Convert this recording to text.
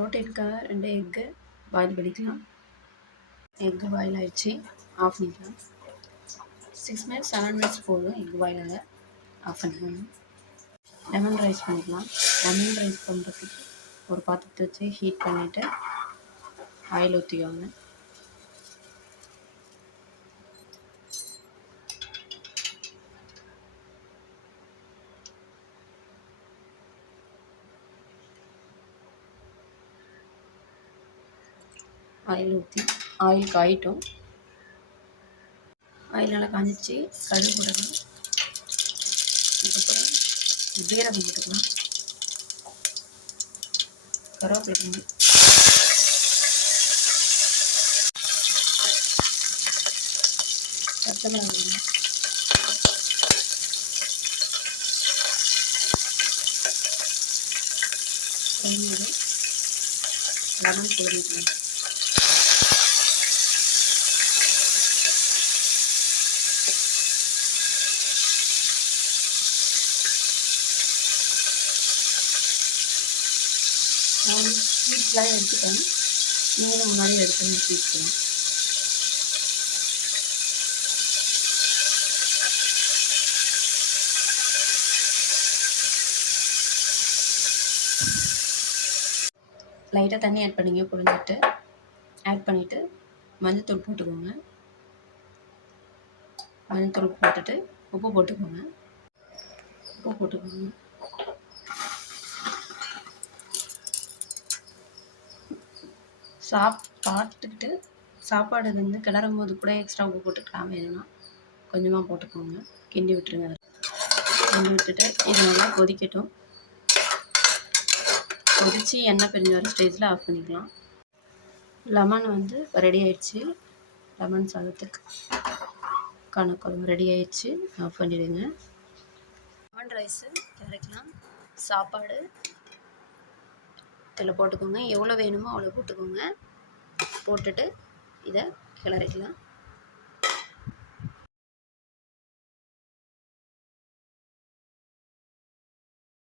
ப்ரோட்டீனுக்காக 2 egg boil பண்ணிக்கலாம். Egg boil ஆகிடுச்சு, of பண்ணிக்கலாம். 6 மினிட்ஸ் 7 மினிட்ஸ் போதும் எக் பாயில் ஆக. ஆஃப் பண்ணிக்கலாம். லெமன் ரைஸ் பண்ணிக்கலாம். லெமன் ரைஸ் பண்ணுறதுக்கு ஒரு பாத்திரத்தை வச்சு ஹீட் பண்ணிவிட்டு ஆயில் ஊற்றிக்கோங்க. ஆயில் ஊற்றி ஆயில் காயிட்டும். ஆயில் நல்லா காஞ்சிச்சு, கடுகு போட்டுக்கலாம். அதுக்கப்புறம் ஜீரகம் போட்டுக்கலாம், கருவேப்பிலை, பச்சை மிளகாய், தண்ணீர், லெமன் போட்டுக்கலாம். நான் ஸ்வீட்லாம் எடுத்துட்டேன், நீங்களும் முன்னாடி எடுத்து வச்சுக்கலாம். லைட்டாக தண்ணி ஆட் பண்ணிங்க, புரிஞ்சிட்டு ஆட் பண்ணிவிட்டு மஞ்சள்தூள் போட்டுக்கோங்க. மஞ்சள்தூள் போட்டுட்டு உப்பு போட்டுக்கோங்க. பார்த்துக்கிட்டு சாப்பாடு கிளறும் போது கூட எக்ஸ்ட்ரா உப்பு போட்டுக்கலாம். வேணும்னா கொஞ்சமாக போட்டுக்கோங்க. கிண்டி விட்டுருங்க. கிண்டி விட்டுட்டு இது நல்லா கொதிக்கட்டும். கொதித்து எண்ணெய் பிரிஞ்சு வர ஸ்டேஜில் ஆஃப் பண்ணிக்கலாம். லெமன் ரெடி ஆயிடுச்சு. லெமன் சாதத்துக்கு குழம்பு ரெடி ஆயிடுச்சு. ஆஃப் பண்ணிவிடுங்க. லெமன் ரைஸு கிளறிக்கலாம். சாப்பாடு இதில் போட்டுக்கோங்க. எவ்வளோ வேணுமோ அவ்வளோ போட்டுக்கோங்க. போட்டுட்டு இதை கிளறிக்கலாம்.